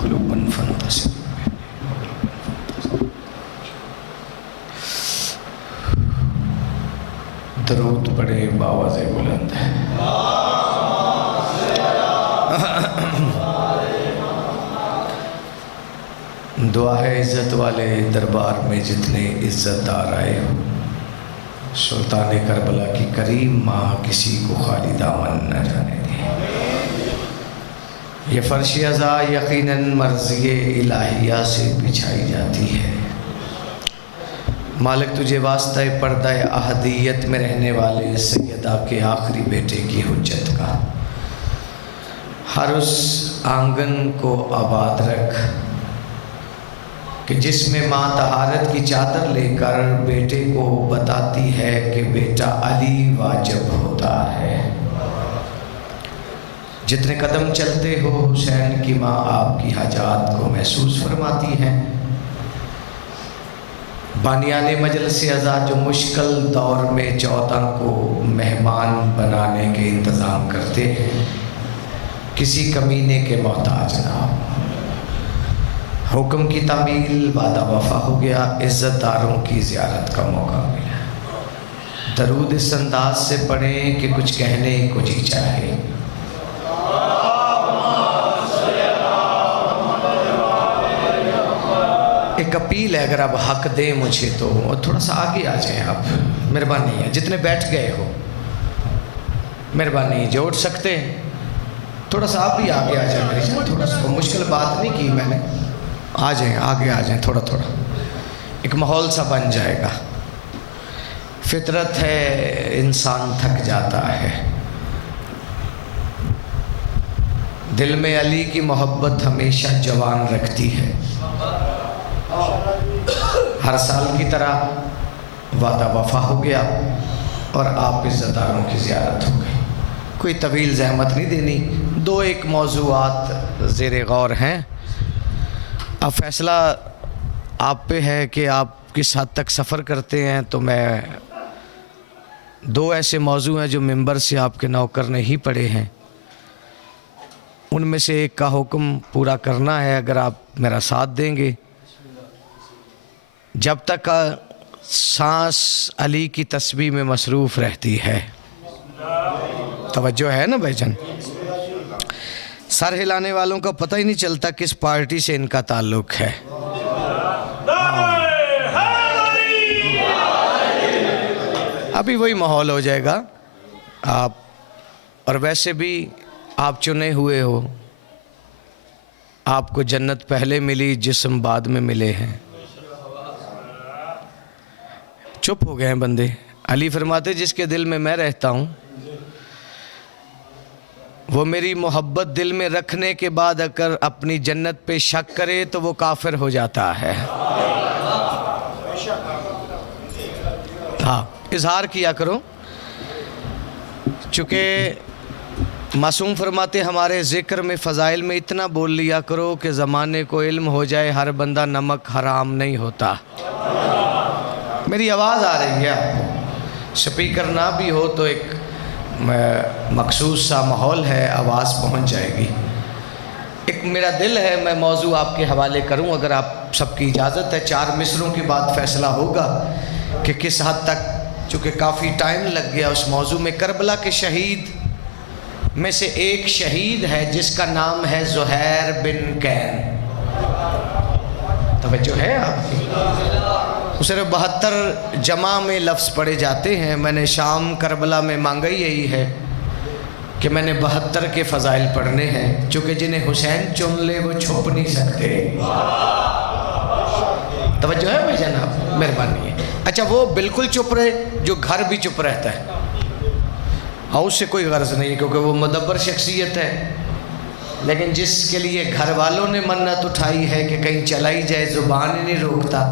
قلوبا فانتصر. درود پڑھے بآواز بلند ہے. دعا ہے عزت والے دربار میں جتنے عزت دار آئے ہو، سلطان کربلا کی کریم ماں کسی کو خالی دامن نہ جانے دے. یہ فرش عزا یقیناً مرضی الہیہ سے بچھائی جاتی ہے. مالک تجھے واسطہ پردہ احدیت میں رہنے والے سیدہ کے آخری بیٹے کی حجت کا ہر اس آنگن کو آباد رکھ کہ جس میں ماں طہارت کی چادر لے کر بیٹے کو بتاتی ہے کہ بیٹا علی واجب ہوتا ہے. جتنے قدم چلتے ہو حسین کی ماں آپ کی حاجات کو محسوس فرماتی ہیں. بانیان مجلس عزا جو مشکل دور میں 14 کو مہمان بنانے کے انتظام کرتے ہیں، کسی کمینے کے محتاج نہ ہو. حکم کی تعمیل وعدہ وفا ہو گیا. عزت داروں کی زیارت کا موقع ملا. درود اس انداز سے پڑھیں کہ کچھ کہنے کو جی چاہے. ایک اپیل ہے، اگر آپ حق دیں مجھے تو تھوڑا سا آگے آ جائیں. آپ مہربانی ہے، جتنے بیٹھ گئے ہو مہربانی جو اٹھ سکتے ہیں تھوڑا سا آپ بھی آگے آ جائیں. میری جان تھوڑا سا مشکل بات نہیں کی میں نے. آ جائیں آگے آ جائیں. تھوڑا تھوڑا ایک ماحول سا بن جائے گا. فطرت ہے انسان تھک جاتا ہے. دل میں علی کی محبت ہمیشہ جوان رکھتی ہے. ہر سال کی طرح وعدہ وفا ہو گیا اور آپ عزت داروں کی زیارت ہو گئی. کوئی طویل زحمت نہیں دینی. دو ایک موضوعات زیر غور ہیں. اب فیصلہ آپ پہ ہے کہ آپ کس حد تک سفر کرتے ہیں. تو میں دو ایسے موضوع ہیں جو ممبر سے آپ کے نوکر نے ہی پڑھے ہیں، ان میں سے ایک کا حکم پورا کرنا ہے. اگر آپ میرا ساتھ دیں گے، جب تک سانس علی کی تسبیح میں مصروف رہتی ہے. توجہ ہے نا بھائی جان؟ سر ہلانے والوں کا پتہ ہی نہیں چلتا کس پارٹی سے ان کا تعلق ہے. ابھی وہی ماحول ہو جائے گا. آپ اور ویسے بھی آپ چنے ہوئے ہو. آپ کو جنت پہلے ملی، جسم بعد میں ملے ہیں. چپ ہو گئے ہیں بندے. علی فرماتے جس کے دل میں رہتا ہوں وہ میری محبت دل میں رکھنے کے بعد اگر اپنی جنت پہ شک کرے تو وہ کافر ہو جاتا ہے. ہاں اظہار کیا کرو. چونکہ معصوم فرماتے ہمارے ذکر میں فضائل میں اتنا بول لیا کرو کہ زمانے کو علم ہو جائے ہر بندہ نمک حرام نہیں ہوتا. میری آواز آ رہی ہے آپ کو؟ سپیکر نہ بھی ہو تو ایک مخصوص سا ماحول ہے، آواز پہنچ جائے گی. ایک میرا دل ہے میں موضوع آپ کے حوالے کروں اگر آپ سب کی اجازت ہے. 4 مصروں کے بعد فیصلہ ہوگا کہ کس حد تک، چونکہ کافی ٹائم لگ گیا اس موضوع میں. کربلا کے شہید میں سے ایک شہید ہے جس کا نام ہے زہیر بن کین. توجہ ہے آپ کی؟ صرف 72 جمع میں لفظ پڑھے جاتے ہیں. میں نے شام کربلا میں مانگا یہی ہے کہ میں نے 72 کے فضائل پڑھنے ہیں، چونکہ جنہیں حسین چن لے وہ چھپ نہیں سکتے. توجہ ہے بھائی جناب؟ مہربانی ہے. اچھا وہ بالکل چپ رہے جو گھر بھی چپ رہتا ہے، اور اس سے کوئی غرض نہیں کیونکہ وہ مدبر شخصیت ہے. لیکن جس کے لیے گھر والوں نے منت اٹھائی ہے کہ کہیں چلائی جائے زبان ہی نہیں روکتا،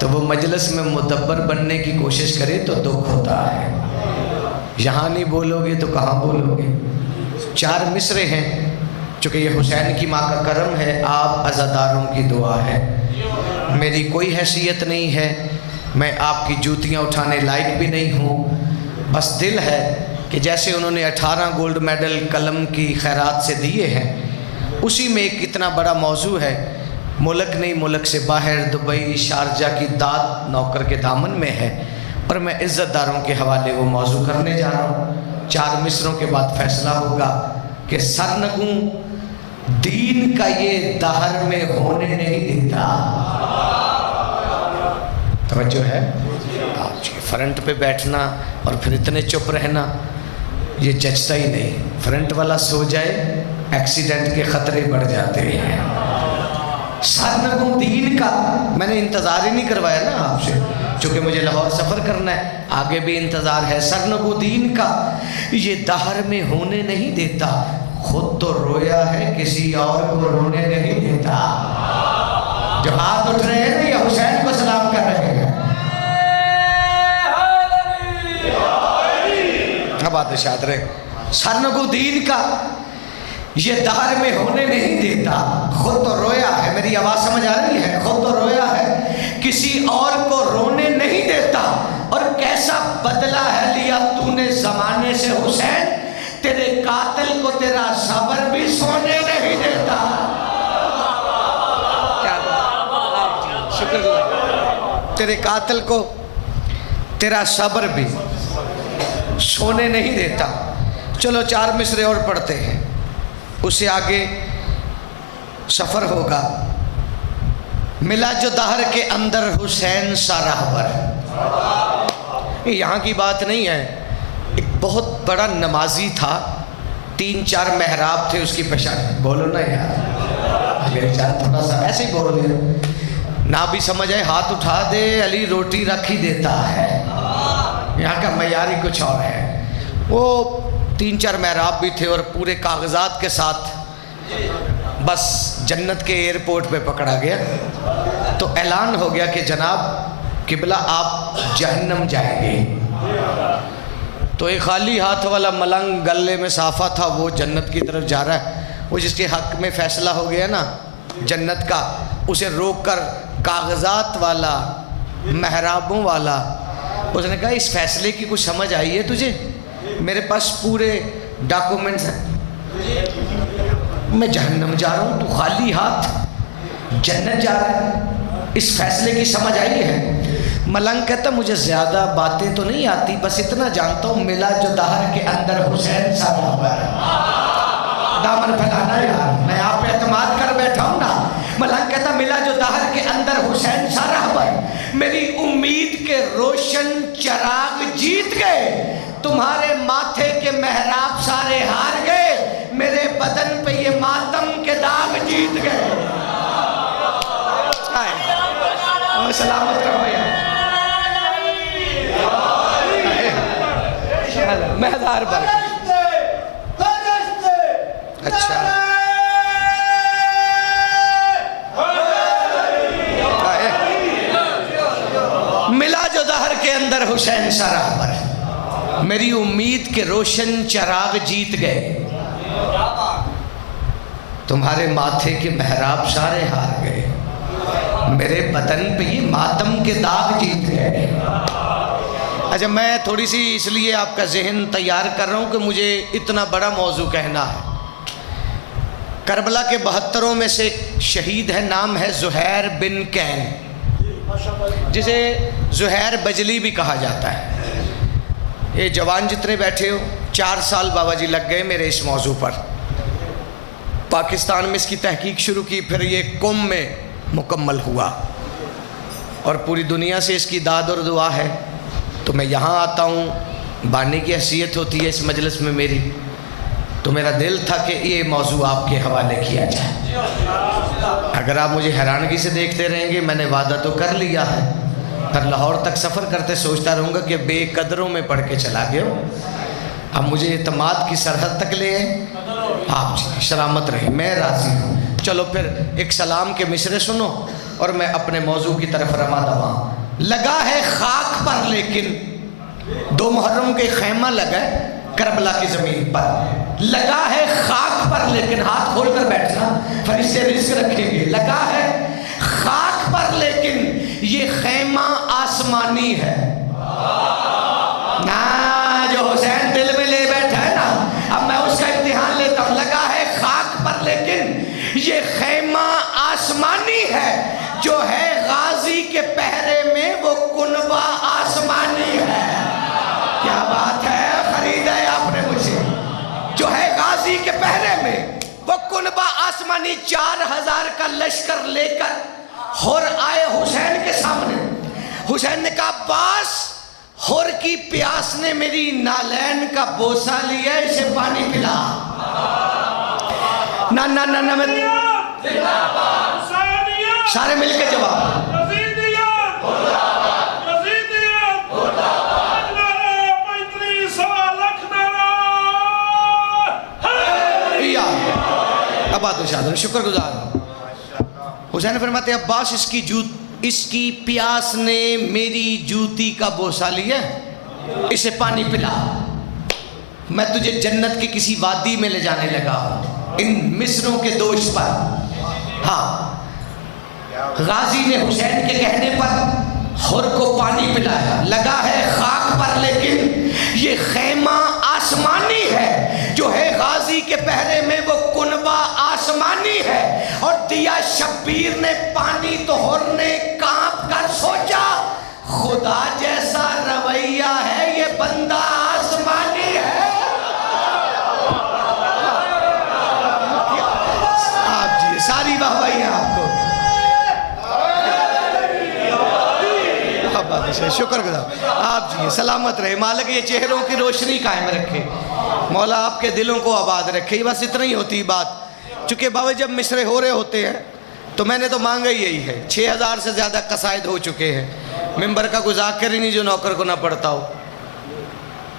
تو وہ مجلس میں مدبر بننے کی کوشش کرے تو دکھ ہوتا ہے. یہاں نہیں بولو گے تو کہاں بولو گے؟ 4 مصرے ہیں. چونکہ یہ حسین کی ماں کا کرم ہے، آپ عزاداروں کی دعا ہے. میری کوئی حیثیت نہیں ہے، میں آپ کی جوتیاں اٹھانے لائق بھی نہیں ہوں. بس دل ہے کہ جیسے انہوں نے 18 گولڈ میڈل قلم کی خیرات سے دیے ہیں، اسی میں ایک اتنا بڑا موضوع ہے، ملک نہیں ملک سے باہر، دبئی شارجہ کی داد نوکر کے دامن میں ہے، اور میں عزت داروں کے حوالے وہ موضوع کرنے جا رہا ہوں۔ 4 مصروں کے بعد فیصلہ ہوگا کہ سرنگوں دین کا یہ دہر میں ہونے نہیں دیتا۔ توجہ ہے؟ آپ جی فرنٹ پہ بیٹھنا اور پھر اتنے چپ رہنا یہ جچتا ہی نہیں۔ فرنٹ والا سو جائے ایکسیڈنٹ کے خطرے بڑھ جاتے ہیں۔ سرنگوں دین کا، میں نے انتظار ہی نہیں کروایا نا آپ سے، چونکہ مجھے لاہور سفر کرنا ہے، آگے بھی انتظار ہے۔ سرنگوں دین کا یہ دہر میں ہونے نہیں دیتا، خود تو رویا ہے کسی اور کو رونے نہیں دیتا۔ جو ہاتھ اٹھ رہے ہیں یا حسین کو سلام کر رہے ہیں؟ اب آتے شاد رہے۔ سرنگوں دین کا یہ دہر میں ہونے نہیں دیتا، خود تو رویا ہے، میری آواز سمجھ آ رہی ہے؟ خود تو رویا ہے کسی اور کو رونے نہیں دیتا، اور کیسا بدلہ ہے لیا تو نے زمانے سے حسین، تیرے قاتل کو تیرا صبر بھی سونے نہیں دیتا۔ شکر تیرے قاتل کو تیرا صبر بھی سونے نہیں دیتا۔ چلو 4 مصرے اور پڑھتے ہیں، اس سے آگے سفر ہوگا۔ ملا جو دہر کے اندر حسین سا راہبر۔ یہاں کی بات نہیں ہے، ایک بہت بڑا نمازی تھا، 3-4 محراب تھے اس کی پیشانی۔ بولو نا یار، میرے جان تھوڑا سا ایسے ہی بول رہے، نہ بھی سمجھ آئے ہاتھ اٹھا دے، علی روٹی رکھ ہی دیتا ہے۔ یہاں کا معیار ہی کچھ اور ہے۔ وہ 3-4 محراب بھی تھے اور پورے کاغذات کے ساتھ بس جنت کے ایئرپورٹ پہ پکڑا گیا، تو اعلان ہو گیا کہ جناب قبلہ آپ جہنم جائیں گے۔ تو ایک خالی ہاتھ والا ملنگ گلے میں صافہ تھا، وہ جنت کی طرف جا رہا ہے۔ وہ جس کے حق میں فیصلہ ہو گیا نا جنت کا، اسے روک کر کاغذات والا، محرابوں والا، اس نے کہا اس فیصلے کی کچھ سمجھ آئی ہے تجھے؟ میرے پاس پورے ڈاکومنٹس ہیں، میں جہنم جا رہا ہوں، تو خالی ہاتھ جنت جا رہا ہے، اس فیصلے کی سمجھ آئی ہے؟ ملنگ کہتا مجھے زیادہ باتیں تو نہیں آتی، بس اتنا جانتا ہوں ملا جو دہر کے اندر حسین سا راہبر۔ دامن پھیلانا یار، میں آپ پہ اعتماد کر بیٹھا ہوں نا۔ ملنگ کہتا ملا جو دہر کے اندر حسین سا راہبر، میری امید کے روشن چراغ جیت گئے، تمہارے ماتھے کے محراب سارے ہار گئے، میرے بدن پہ یہ ماتم کے داغ جیت گئے۔ سلامت رہو میں ہزار بار اچھا ملا جو دہر کے اندر حسین سا راہبر، میری امید کے روشن چراغ جیت گئے، تمہارے ماتھے کے محراب سارے ہار گئے، میرے بدن پہ یہ ماتم کے داغ جیت گئے۔ اچھا میں تھوڑی سی اس لیے آپ کا ذہن تیار کر رہا ہوں کہ مجھے اتنا بڑا موضوع کہنا ہے۔ کربلا کے 72 میں سے ایک شہید ہے، نام ہے زہیر بن کین، جسے زہیر بجلی بھی کہا جاتا ہے۔ یہ جوان جتنے بیٹھے ہو، 4 سال بابا جی لگ گئے میرے اس موضوع پر۔ پاکستان میں اس کی تحقیق شروع کی، پھر یہ قم میں مکمل ہوا، اور پوری دنیا سے اس کی داد اور دعا ہے۔ تو میں یہاں آتا ہوں، بانی کی حیثیت ہوتی ہے اس مجلس میں میری، تو میرا دل تھا کہ یہ موضوع آپ کے حوالے کیا جائے۔ اگر آپ مجھے حیرانگی سے دیکھتے رہیں گے، میں نے وعدہ تو کر لیا ہے، پھر لاہور تک سفر کرتے سوچتا رہوں گا کہ بے قدروں میں پڑھ کے چلا گیا ہوں، اب مجھے اعتماد کی سرحد تک لے آئے۔ آپ سلامت رہیں، میں راضی ہوں۔ چلو پھر ایک سلام کے مصرے سنو اور میں اپنے موضوع کی طرف رواں دواں۔ لگا ہے خاک پر لیکن 2 محرم کے خیمہ لگا ہے کربلا کی زمین پر، لگا ہے خاک پر لیکن، ہاتھ کھول کر بیٹھنا فرشتے رزق رکھیں گے، لگا ہے خاک پر لیکن یہ خیمہ آسمانی ہے۔ جو حسین دل میں لے بیٹھا ہے نا، اب میں اس کا امتحان لیتا ہوں۔ لگا ہے خاک پر لیکن کے پہرے میں وہ کنبہ آسمانی 4000 کا لشکر لے کر حر آئے حسین کے سامنے. حسین نے کہا عباس حر کی پیاس نے میری نالین کا بوسہ لیا, اسے پانی پلا. نا میں سارے مل کے جواب. شکر گزار ہوں. حسین فرماتے عباس اس کی پیاس نے میری جوتی کا بوسہ لیا, اسے پانی پلا. میں تجھے جنت کی کسی وادی میں لے جانے لگا ان مصروں کے دوش پر. ہاں, غازی نے حسین کے کہنے پر حر کو پانی پلایا. لگا ہے خاک پر لیکن یہ خیمہ آسمانی ہے, جو ہے غازی کے پہرے میں وہ کنبہ آسمانی ہے. اور دیا شبیر نے پانی تو حر نے کانپ کر سوچا خدا جیسا رویہ ہے یہ بندہ آسمانی ہے. آپ جی ساری واہ واہی ہے آپ کو. شکر گزار آپ جی سلامت رہے. مالک یہ چہروں کی روشنی قائم رکھے, مولا آپ کے دلوں کو آباد رکھے. بس اتنا ہی ہوتی بات. چونکہ بابا جب مصرے ہو رہے ہوتے ہیں تو میں نے تو مانگا ہی یہی ہے. 6000 سے زیادہ قصائد ہو چکے ہیں. ممبر کا کوئی ذاکر ہی نہیں جو نوکر کو نہ پڑھتا ہو.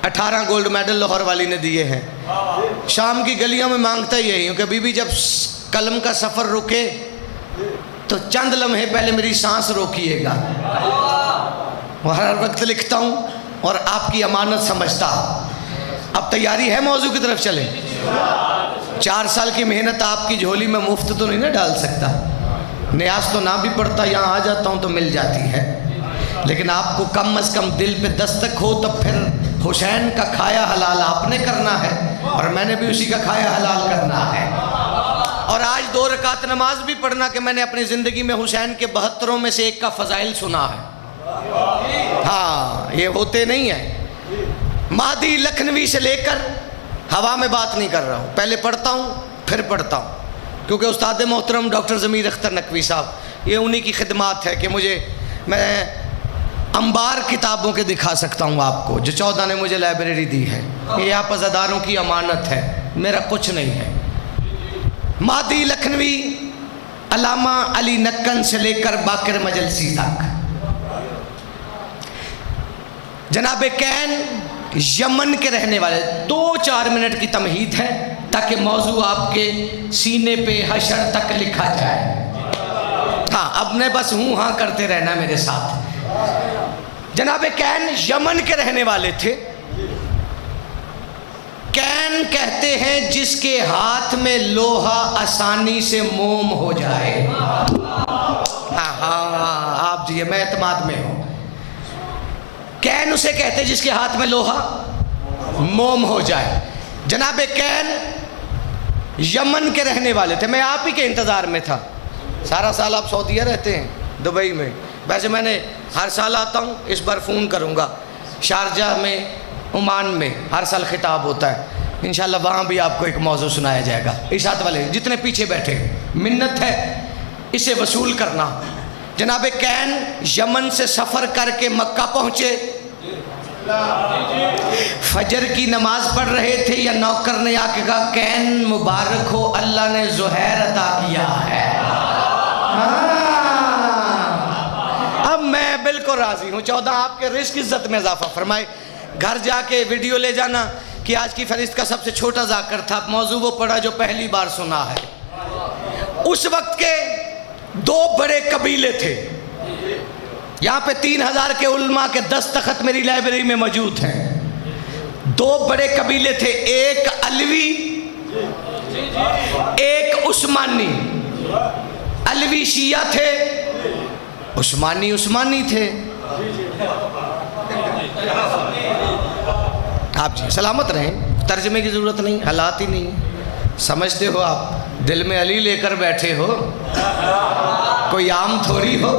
18 گولڈ میڈل لاہور والی نے دیے ہیں. شام کی گلیوں میں مانگتا ہی یہی ہوں کہ بی بی جب قلم کا سفر رکے تو چند لمحے پہلے میری سانس روکیے گا. ہر وقت لکھتا ہوں اور آپ کی امانت سمجھتا. اب تیاری ہے موضوع کی طرف چلیں. 4 سال کی محنت آپ کی جھولی میں مفت تو نہیں نہ ڈال سکتا. نیاز تو نہ بھی پڑتا, یہاں آ جاتا ہوں تو مل جاتی ہے. لیکن آپ کو کم از کم دل پہ دستک ہو تب پھر حسین کا کھایا حلال آپ نے کرنا ہے اور میں نے بھی اسی کا کھایا حلال کرنا ہے. اور آج 2 رکعت نماز بھی پڑھنا کہ میں نے اپنی زندگی میں حسین کے 72 میں سے ایک کا فضائل سنا ہے. ہاں, یہ ہوتے نہیں ہیں. مہدی لکھنوی سے لے کر ہوا میں بات نہیں کر رہا ہوں, پہلے پڑھتا ہوں پھر پڑھتا ہوں. کیونکہ استاد محترم ڈاکٹر ضمیر اختر نقوی صاحب, یہ انہی کی خدمات ہے کہ میں انبار کتابوں کے دکھا سکتا ہوں آپ کو, جو 14 نے مجھے لائبریری دی ہے. یہ آپ عزاداروں کی امانت ہے, میرا کچھ نہیں ہے. مہدی لکھنوی علامہ علی نکن سے لے کر باقر مجلسی تک. جناب کین یمن کے رہنے والے. 2-4 منٹ کی تمہید ہے تاکہ موضوع آپ کے سینے پہ حشر تک لکھا جائے. ہاں, اب نے بس ہوں ہاں کرتے رہنا میرے ساتھ. جناب کین یمن کے رہنے والے تھے. کین کہتے ہیں جس کے ہاتھ میں لوہا آسانی سے موم ہو جائے. ہاں آپ جی میں اعتماد میں ہوں. کین اسے کہتے جس کے ہاتھ میں لوہا موم ہو جائے. جناب کین یمن کے رہنے والے تھے. میں آپ ہی کے انتظار میں تھا. سارا سال آپ سعودیہ رہتے ہیں دبئی میں. ویسے میں نے ہر سال آتا ہوں, اس بار فون کروں گا. شارجہ میں, عمان میں ہر سال خطاب ہوتا ہے. انشاءاللہ وہاں بھی آپ کو ایک موضوع سنایا جائے گا. اشاعت والے جتنے پیچھے بیٹھے, منت ہے اسے وصول کرنا. جناب کین یمن سے سفر کر کے مکہ پہنچے. فجر کی نماز پڑھ رہے تھے یا نوکر نے آ کے کہا کین مبارک ہو, اللہ نے زہیر عطا کیا ہے. اب میں بالکل راضی ہوں. 14 آپ کے رزق عزت میں اضافہ فرمائے. گھر جا کے ویڈیو لے جانا کہ آج کی فہرست کا سب سے چھوٹا ذاکر تھا. موضوع وہ پڑھا جو پہلی بار سنا ہے. اس وقت کے 2 بڑے قبیلے تھے. یہاں پہ 3000 کے علماء کے دستخط میری لائبریری میں موجود ہیں. 2 بڑے قبیلے تھے, ایک علوی ایک عثمانی. علوی شیعہ تھے, عثمانی تھے. آپ جی سلامت رہیں, ترجمے کی ضرورت نہیں, حالات ہی نہیں. سمجھتے ہو آپ, دل میں علی لے کر بیٹھے ہو, کوئی عام تھوڑی ہو.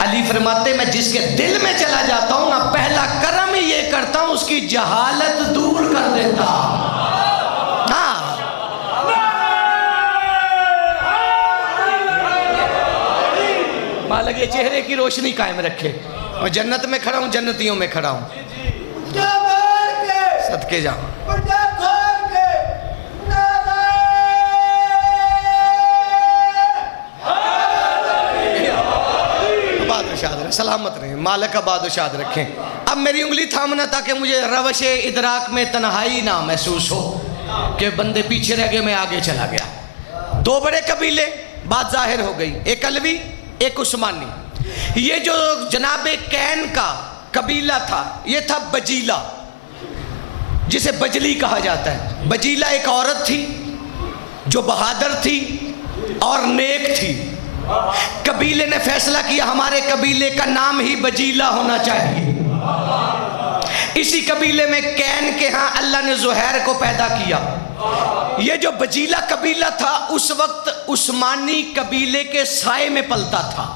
علی فرماتے میں جس کے دل میں چلا جاتا ہوں نا, پہلا کرم یہ کرتا ہوں اس کی جہالت دور کر دیتا. ہاں کی روشنی قائم رکھے. اور جنت میں کھڑا ہوں, جنتیوں میں کھڑا ہوں. صدقے جاؤں. سلامت رہیں, مالک آباد و شاد رکھیں. اب میری انگلی تھامنا تاکہ مجھے روش ادراک میں تنہائی نہ محسوس ہو کہ بندے پیچھے رہ گئے, میں آگے چلا گیا. 2 بڑے قبیلے, بات ظاہر ہو گئی, ایک علوی ایک عثمانی. یہ جو جناب کین کا قبیلہ تھا یہ تھا بجیلہ, جسے بجلی کہا جاتا ہے. بجیلہ ایک عورت تھی جو بہادر تھی اور نیک تھی. قبیلے نے فیصلہ کیا ہمارے قبیلے کا نام ہی بجیلہ ہونا چاہیے. اسی قبیلے میں کین کے ہاں اللہ نے زہیر کو پیدا کیا. یہ جو بجیلہ قبیلہ تھا اس وقت عثمانی قبیلے کے سائے میں پلتا تھا,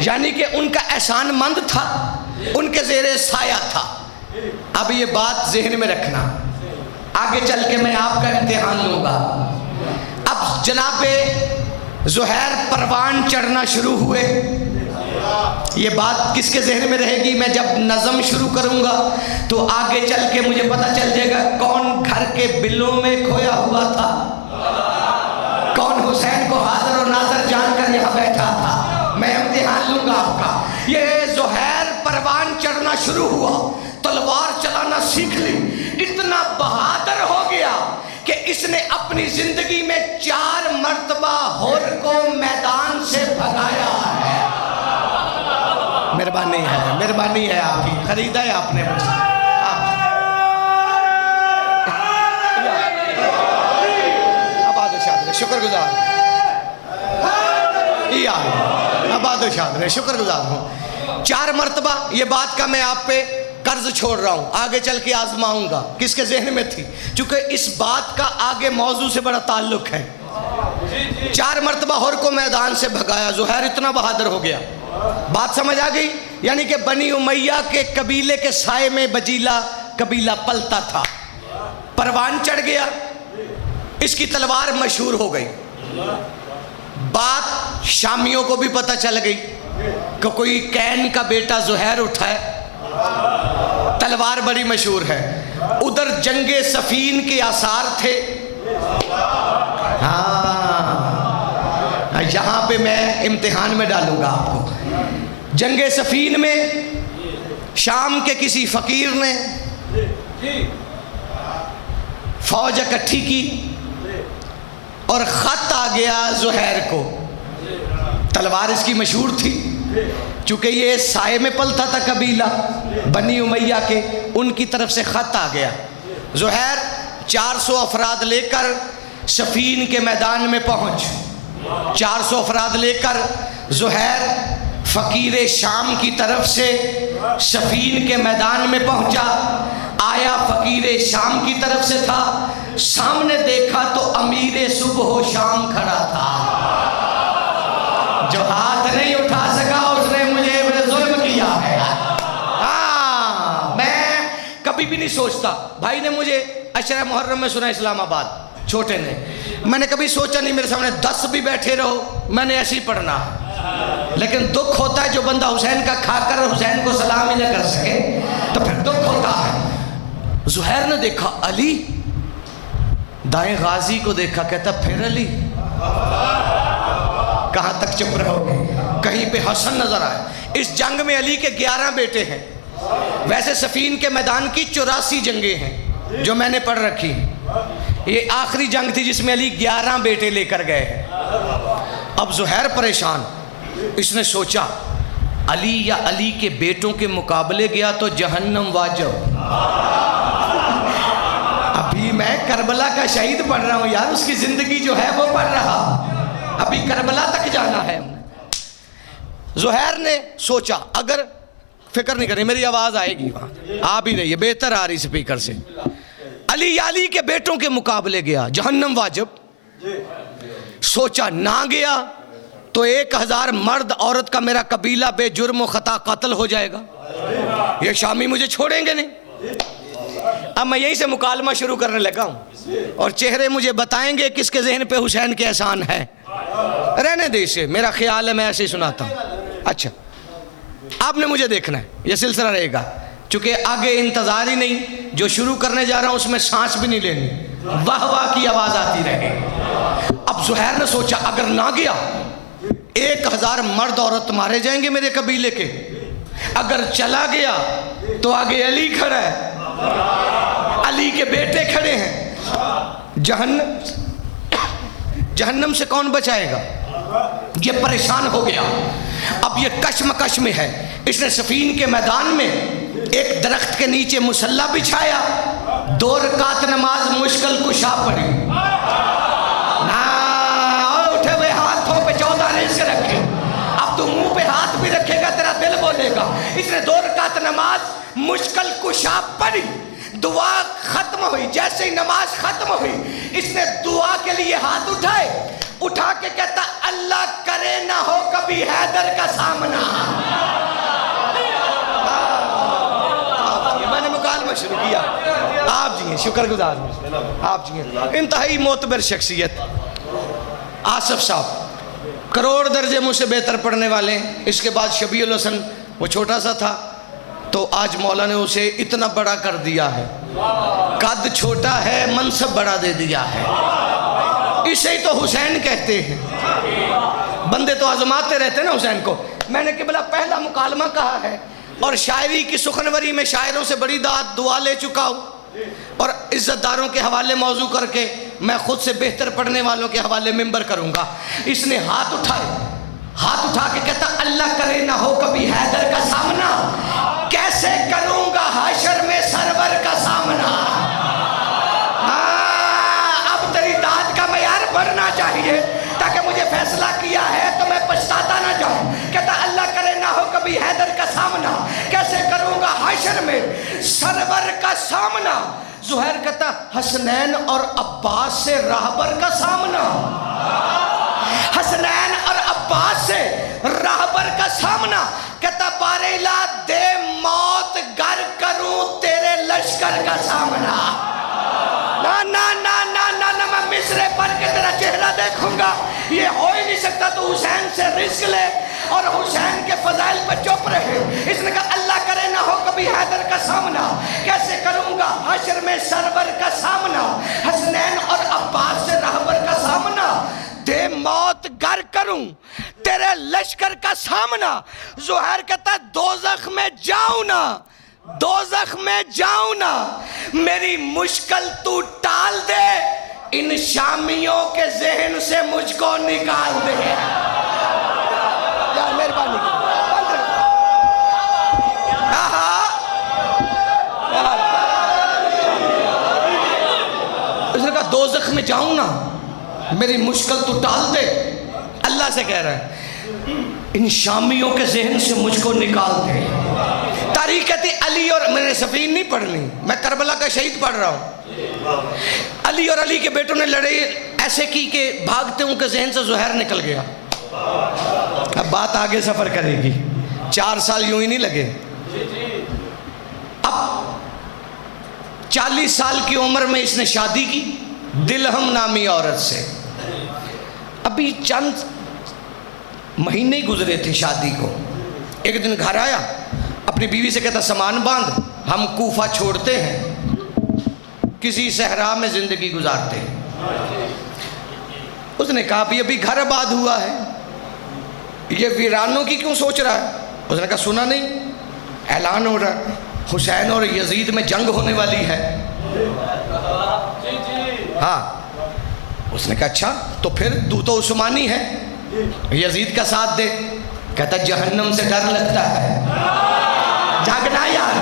یعنی کہ ان کا احسان مند تھا, ان کے زیر سایہ تھا. اب یہ بات ذہن میں رکھنا, آگے چل کے میں آپ کا امتحان لوں گا. اب جناب زہیر پروان چڑھنا شروع ہوئے. یہ بات کس کے ذہن میں رہے گی؟ میں جب نظم شروع کروں گا تو آگے چل کے مجھے پتہ چل جائے گا کون گھر کے بلوں میں کھویا ہوا تھا, کون حسین کو حاضر اور ناظر جان کر یہاں بیٹھا تھا. میں امتحان لوں گا آپ کا. یہ زہیر پروان چڑھنا شروع ہوا, تلوار چلانا سیکھ لی, اتنا بہادر ہو گیا کہ اس نے اپنی زندگی میں 4 مرتبہ ہور کو میدان سے بھگایا ہے. مہربانی ہے آپ کی, خریدا ہے آپ نے مجھے. آباد و شاد رہے, شکر گزار. آباد و شاد رہے, شکر گزار ہوں. 4 مرتبہ یہ بات کا میں آپ پہ قرض چھوڑ رہا ہوں, آگے چل کے آزماؤں گا. کس کے ذہن میں تھی؟ چونکہ اس بات کا آگے موضوع سے بڑا تعلق ہے. 4 مرتبہ ہور کو میدان سے بھگایا. زہیر اتنا بہادر ہو گیا. بات سمجھ آ گئی؟ یعنی کہ بنی امیہ کے قبیلے کے سائے میں بجیلہ قبیلہ پلتا تھا. پروان چڑھ گیا, اس کی تلوار مشہور ہو گئی. بات شامیوں کو بھی پتہ چل گئی کہ کوئی کین کا بیٹا زہیر اٹھا ہے, تلوار بڑی مشہور ہے. ادھر جنگ صفین کے آثار تھے. یہاں پہ میں امتحان میں ڈالوں گا آپ کو. جنگ صفین میں شام کے کسی فقیر نے فوج اکٹھی کی اور خط آ گیا زہیر کو. تلوار اس کی مشہور تھی, چونکہ یہ سائے میں پلتا تھا قبیلہ بنی امیہ کے, ان کی طرف سے خط آ گیا. زہیر 400 افراد لے کر صفین کے میدان میں پہنچ. 400 افراد لے کر زہیر فقیر شام کی طرف سے صفین کے میدان میں پہنچا. آیا فقیر شام کی طرف سے تھا, سامنے دیکھا تو امیر صبح و شام کھڑا تھا. جو ہاتھ نہیں اٹھا سکا اس نے مجھے ظلم کیا ہے. میں کبھی بھی نہیں سوچتا, بھائی نے مجھے عشرہ محرم میں سنا اسلام آباد, چھوٹے نے, میں نے کبھی سوچا نہیں میرے سامنے 10 بھی بیٹھے رہو میں نے ایسے ہی پڑھنا. لیکن دکھ ہوتا ہے جو بندہ حسین کا کھا کر حسین کو سلام ہی نہ کر سکے تو پھر دکھ ہوتا ہے. زہیر نے دیکھا علی, دائیں غازی کو دیکھا, کہتا پھر علی. کہاں تک چپ رہو گے؟ کہیں پہ حسن نظر آئے. اس جنگ میں علی کے 11 بیٹے ہیں. ویسے صفین کے میدان کی 84 جنگیں ہیں جو میں نے پڑھ رکھی. یہ آخری جنگ تھی جس میں علی 11 بیٹے لے کر گئے ہیں. اب زہیر پریشان, اس نے سوچا علی یا علی کے بیٹوں کے مقابلے گیا تو جہنم واجب. ابھی میں کربلا کا شہید پڑھ رہا ہوں یار, اس کی زندگی جو ہے وہ پڑھ رہا, ابھی کربلا تک جانا ہے. زہیر نے سوچا اگر, فکر نہیں کریں میری آواز آئے گی وہاں, آ بھی رہی ہے, بہتر آ رہی سپیکر سے. علی یا علی کے بیٹوں کے مقابلے گیا جہنم واجب. سوچا نہ گیا تو 1000 مرد عورت کا میرا قبیلہ بے جرم و خطا قتل ہو جائے گا, یہ شامی مجھے چھوڑیں گے نہیں. اب میں یہی سے مکالمہ شروع کرنے لگا ہوں اور چہرے مجھے بتائیں گے کس کے ذہن پہ حسین کے احسان ہے. رہنے دے اسے, میرا خیال ہے میں ایسے ہی سناتا ہوں. اچھا آپ نے مجھے دیکھنا ہے, یہ سلسلہ رہے گا. چونکہ آگے انتظار ہی نہیں, جو شروع کرنے جا رہا ہوں اس میں سانس بھی نہیں لینی, واہ واہ کی آواز آتی رہے. اب زہیر نے سوچا اگر نہ گیا 1000 مرد عورت مارے جائیں گے میرے قبیلے کے, اگر چلا گیا تو آگے علی کھڑا ہے, علی کے بیٹے کھڑے ہیں, جہنم سے کون بچائے گا. یہ پریشان ہو گیا, اب یہ کشمکش میں ہے. اس نے صفین کے میدان میں ایک درخت کے نیچے مصلی بچھایا, 2 رکعت نماز مشکل کشا پڑی. اٹھے ہوئے ہاتھوں پہ 14 رزق رکھے, اب تو منہ پہ ہاتھ بھی رکھے گا تیرا دل بولے گا. اس نے 2 رکعت نماز مشکل کشا پڑی, دعا ختم ہوئی. جیسے ہی نماز ختم ہوئی اس نے دعا کے لیے ہاتھ اٹھائے, اٹھا کے کہتا اللہ کرے نہ ہو کبھی حیدر کا سامنا. میں نے مکالمہ شروع کیا, آپ جی ہیں شکر گزار, آپ جی ہیں انتہائی معتبر شخصیت. آصف صاحب کروڑ درجے مجھ سے بہتر پڑھنے والے ہیں. اس کے بعد شبیع الحسن, وہ چھوٹا سا تھا تو آج مولا نے اسے اتنا بڑا کر دیا ہے. قد چھوٹا ہے منصب بڑا دے دیا ہے. اسے ہی تو حسین کہتے ہیں. بندے تو آزماتے رہتے ہیں نا حسین کو. میں نے قبلہ پہلا مکالمہ کہا ہے, اور شاعری کی سخنوری میں شاعروں سے بڑی دعا لے چکا ہوں, اور عزت داروں کے حوالے موضوع کر کے میں خود سے بہتر پڑھنے والوں کے حوالے منبر کروں گا. اس نے ہاتھ اٹھائے, ہاتھ اٹھا کے کہتا اللہ کرے نہ ہو کبھی حیدر کا سامنا, کیسے کروں گا حشر میں سرور کا سامنا. اب تیری داد کا معیار بڑھنا چاہیے تاکہ مجھے فیصلہ کیا ہے تو میں پچھتاتا نہ جاؤں. کہتا اللہ کرے نہ ہو کبھی حیدر کا سامنا, کیسے کروں گا حشر میں سرور کا سامنا. زہیر کہتا حسنین اور عباس سے راہبر کا سامنا, حسنین اور عباس سے راہبر کا سامنا. کہتا بارے دے موت گر کروں تیرے لشکر کا سامنا. نہ میں مصرے پر کے تیرا چہرہ دیکھوں گا, یہ ہو ہی نہیں سکتا. تو حسین سے رزق لے اور حسین کے فضائل پہ چپ رہے. اس نے کہا اللہ کرے نہ ہو کبھی حیدر کا سامنا, کیسے کروں گا حشر میں سرور کا سامنا. حسنین اور عباس سے راہبر کا سامنا, دے موت گر کروں تیرے لشکر کا سامنا. زہیر کہتا دوزخ میں جاؤں نا, دوزخ میں جاؤں نا, میری مشکل تو ٹال دے, ان شامیوں کے ذہن سے مجھ کو نکال دے. یا مہربانی اس نے کہا دوزخ میں جاؤں نا, میری مشکل تو ٹال دے. اللہ سے کہہ رہا ہے ان شامیوں کے ذہن سے مجھ کو نکال دے. تاریخ کہتی علی اور, میں نے صفین نہیں پڑھنی, میں کربلا کا شہید پڑھ رہا ہوں. علی اور علی کے بیٹوں نے لڑائی ایسے کی کہ بھاگتے ان کے ذہن سے زہیر نکل گیا. اب بات آگے سفر کرے گی, 4 سال یوں ہی نہیں لگے. اب 40 سال کی عمر میں اس نے شادی کی دلہم نامی عورت سے. ابھی چند مہینے ہی گزرے تھے شادی کو. ایک دن گھر آیا, اپنی بیوی سے کہتا سامان باندھ, ہم کوفہ چھوڑتے ہیں, کسی صحرا میں زندگی گزارتے ہیں. اس نے کہا ابھی گھر آباد ہوا ہے, یہ ویرانوں کی کیوں سوچ رہا ہے. اس نے کہا سنا نہیں, اعلان ہو رہا ہے حسین اور یزید میں جنگ ہونے والی ہے. ہاں. اس نے کہا اچھا تو پھر تو عثمانی ہے, یزید کا ساتھ دے. کہتا جہنم سے ڈر لگتا ہے, جاگنا یار.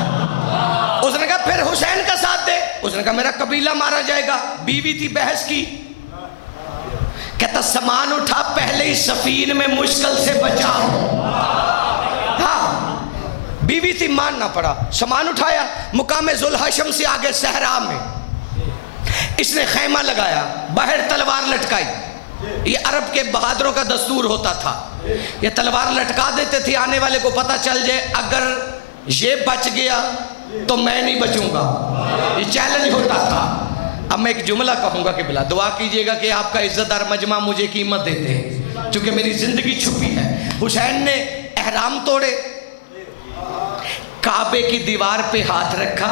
اس نے کہا پھر حسین کا ساتھ دے. اس نے کہا میرا قبیلہ مارا جائے گا. بیوی تھی بحث کی. کہتا سامان اٹھا پہلے ہی سفین میں مشکل سے بچاؤ. ہاں بیوی تھی, ماننا پڑا. سامان اٹھایا, مقام ذوالحشم سے آگے صحرا میں اس نے خیمہ لگایا, باہر تلوار لٹکائی. یہ عرب کے بہادروں کا دستور ہوتا تھا, یہ تلوار لٹکا دیتے تھے, آنے والے کو پتہ چل جائے اگر یہ بچ گیا تو میں نہیں بچوں گا. یہ چیلنج ہوتا تھا. اب میں ایک جملہ کہوں گا کہ بلا دعا کیجئے گا کہ آپ کا عزت دار مجمع مجھے قیمت دیتے ہیں, چونکہ میری زندگی چھپی ہے. حسین نے احرام توڑے, کعبے کی دیوار پہ ہاتھ رکھا,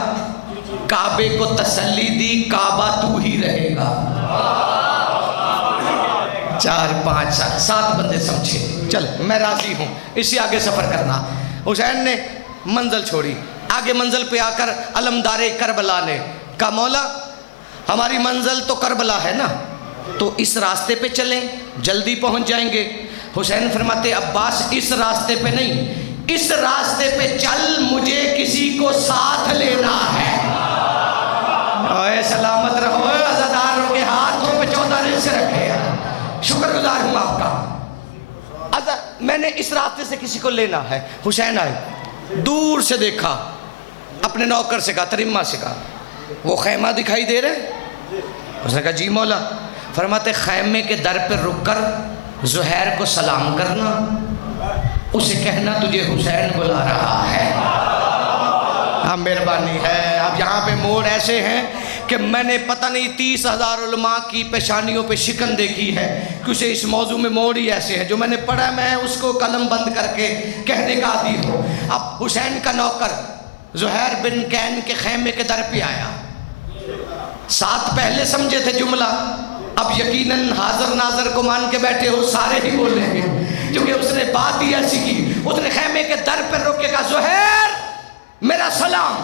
کعبے کو تسلی دی, کعبہ تو ہی رہے گا. 4 5 7 بندے سمجھے, چل میں راضی ہوں, اسی آگے سفر کرنا. حسین نے منزل چھوڑی. آگے منزل پہ آ کر علمدار کربلا نے کہا مولا ہماری منزل تو کربلا ہے نا, تو اس راستے پہ چلیں, جلدی پہنچ جائیں گے. حسین فرماتے عباس اس راستے پہ نہیں, اس راستے پہ چل, مجھے کسی کو ساتھ لینا ہے. اے سلامت رہو, عزاداروں کے ہاتھوں پہ 14 رزق رکھے, شکر گزار ہوں آپ کا. میں نے اس راستے سے کسی کو لینا ہے. حسین آئے, دور سے دیکھا, اپنے نوکر سے کہا, ترمہ سے کہا, وہ خیمہ دکھائی دے رہے؟ اس نے کہا جی مولا. فرماتے خیمے کے در پہ رک کر زہیر کو سلام کرنا, اسے کہنا تجھے حسین بلا رہا ہے. ہاں مہربانی ہے. اب یہاں پہ موڑ ایسے ہیں کہ میں نے پتہ نہیں 30,000 علماء کی پیشانیوں پہ شکن دیکھی ہے کہ اسے اس موضوع میں موڑ ہی ایسے ہیں. جو میں نے پڑھا میں اس کو قلم بند کر کے کہنے کا عادی ہوں. اب حسین کا نوکر زہیر بن کین کے خیمے کے در پہ آیا. 7 پہلے سمجھے تھے جملہ, اب یقیناً حاضر ناظر کو مان کے بیٹھے ہو سارے ہی بولیں گے, کیونکہ اس نے بات ہی ایسی کی. اس نے خیمے کے در پر روک کے کہا زہیر میرا سلام.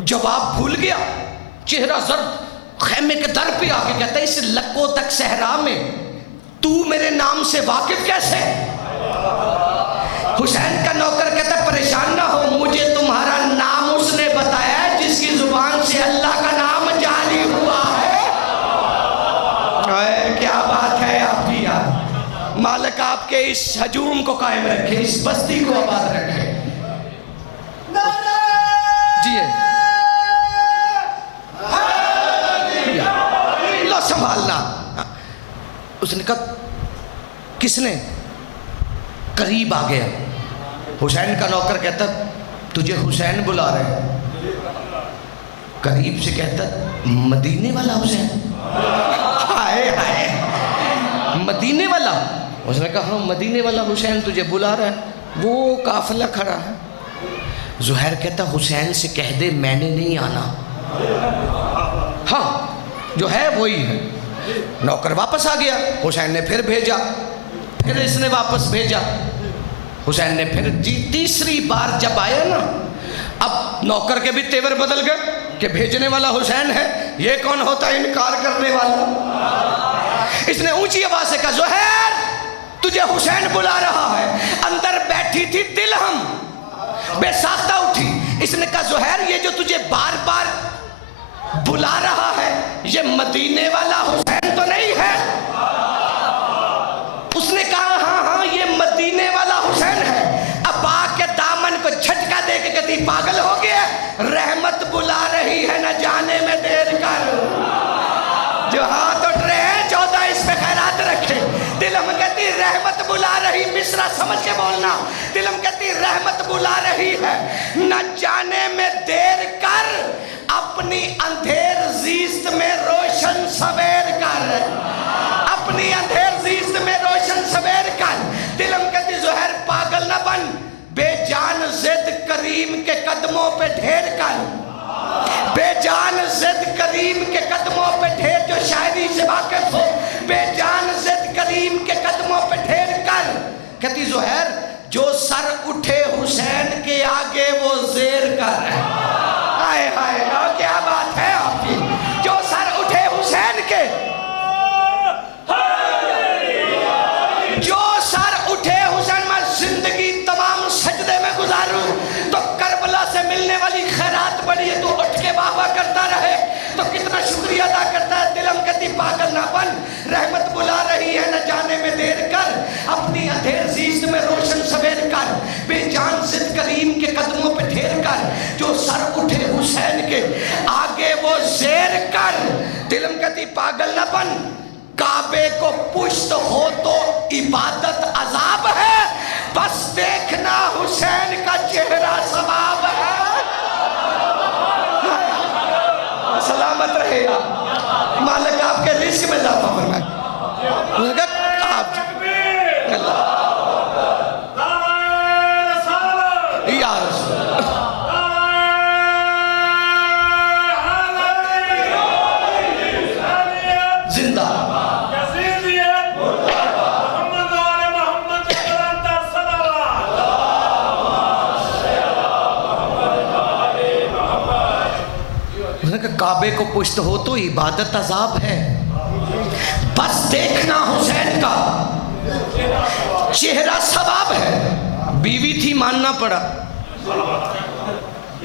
جواب بھول گیا, چہرہ زرد, خیمے کے در پہ آ کے کہتا ہے اس لکو تک صحرا میں تو میرے نام سے واقف کیسے؟ حسین کا نوکر کہتا ہے پریشان نہ ہو, مجھے تمہارا نام اس نے بتایا ہے جس کی زبان سے اللہ کا نام جاری ہوا ہے. کیا بات ہے آپ کی یار. مالک آپ کے اس ہجوم کو قائم رکھے, اس بستی کو آباد رکھے. جی لو سنبھالنا. اس نے کہا کس نے؟ قریب آ گیا. حسین کا نوکر کہتا تجھے حسین بلا رہے ہیں. قریب سے کہتا مدینے والا حسین. ہائے ہائے, مدینے والا. اس نے کہا ہاں مدینے والا حسین تجھے بلا رہا ہے, وہ قافلہ کھڑا ہے. زہیر کہتا حسین سے کہہ دے میں نے نہیں آنا, ہاں جو ہے وہی ہے. نوکر واپس آ گیا. حسین نے پھر بھیجا, پھر اس نے واپس بھیجا. حسین نے پھر تیسری بار جب آیا نا, اب نوکر کے بھی تیور بدل گئے کہ بھیجنے والا حسین ہے, یہ کون ہوتا ہے انکار کرنے والا. اس نے اونچی آواز سے کہا زہیر تجھے حسین بلا رہا ہے. اندر بیٹھی تھی دلہم بے ساختہ اٹھی. اس نے کہا زہیر یہ جو تجھے بار بار بلا رہا ہے یہ مدینے والا حسین تو نہیں ہے؟ اس نے کہا ہاں ہاں یہ مدینے والا حسین ہے. اب آ کے دامن کو جھٹکا دے کے کہتی پاگل ہو گیا, رحمت بلا رہی ہے نہ جانے میں دیر کر. جو ہاتھ اٹھ رہے ہیں 14 اس پہ خیرات رکھے. دلم کہتی رحمت بلا رہی, مصرع سمجھ کے بولنا. دلم کہتی رحمت بلا رہی ہے نہ جانے میں دیر کر, اپنی اندھیر زیست میں روشن سویر کر. اپنی اندھیر زیست میں روشن سویر کر. دلم کہتی زہیر پاگل نہ بن, بے جان زد کریم کے قدموں پہ ڈھیر کر. بے جان زد کریم کے قدموں پہ ڈھیر, جو شاعری سے واقف ہو, بے جان زد کریم کے قدموں پہ ڈھیر کر. کہتی زہیر جو سر اٹھے حسین کے آگے وہ زیر کر. ہائے ہائے کیا بات ہے آپ کی. جو سر اٹھے حسین کے, جو سر اٹھے حسین, میں زندگی تمام سجدے میں گزاروں تو کربلا سے ملنے والی خیرات بڑی ہے, تو اٹھ کے واہ واہ کرتا رہے تو کتنا شکریہ ادا کرتا ہے. دلم کہتی پاگل نہ بن, رحمت بلا رہی ہے نہ جانے میں دیر کر, اپنی اندھیر زیست میں روشن سویر کر. بے جان زد کریم کے قدموں پہ ڈھیر کر, جو سر اٹھے حسین کے آگے وہ زیر کر. دلم کہتی پاگل نہ بن, کعبے کو پشت ہو تو عبادت عذاب ہے, بس دیکھنا حسین کا چہرہ ثواب ہے. سلامت رہے گا. مالک آپ کے رزق میں اضافہ فرمائے. آپ یا رسول کو پشت ہو تو عبادت عذاب ہے. بس دیکھنا حسین کا چہرہ ثواب ہے. بیوی تھی ماننا پڑا.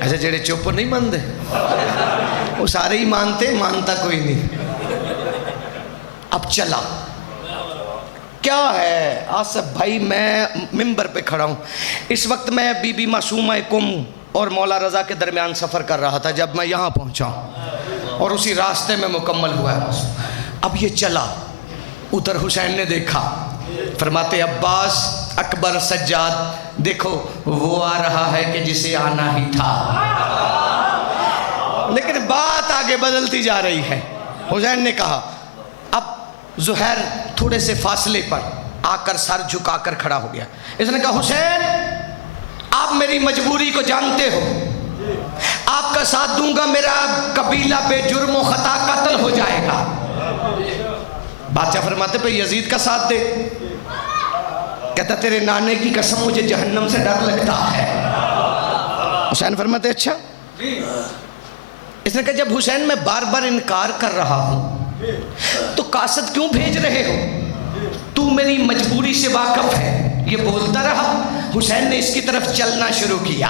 ایسے جڑے چپ نہیں مانتے وہ سارے ہی مانتے, مانتا کوئی نہیں. اب چلا کیا ہے آصف بھائی, میں ممبر پہ کھڑا ہوں اس وقت. میں بی بی معصومہ کم اور مولا رضا کے درمیان سفر کر رہا تھا جب میں یہاں پہنچا اور اسی راستے میں مکمل ہوا ہے. اب یہ چلا, ادھر حسین نے دیکھا, فرماتے عباس اکبر سجاد دیکھو وہ آ رہا ہے کہ جسے آنا ہی تھا. لیکن بات آگے بدلتی جا رہی ہے. حسین نے کہا, اب زہیر تھوڑے سے فاصلے پر آ کر سر جھکا کر کھڑا ہو گیا. اس نے کہا حسین آپ میری مجبوری کو جانتے ہو, آپ کا ساتھ دوں گا میرا قبیلہ بے جرم و خطا قتل ہو جائے گا. بادشاہ فرماتے پہ یزید کا ساتھ دے. کہتا تیرے نانے کی قسم مجھے جہنم سے ڈر لگتا ہے. حسین فرماتے اچھا. اس نے کہا جب حسین میں بار بار انکار کر رہا ہوں تو قاصد کیوں بھیج رہے ہو؟ تو میری مجبوری سے واقف ہے. یہ بولتا رہا. حسین نے اس کی طرف چلنا شروع کیا,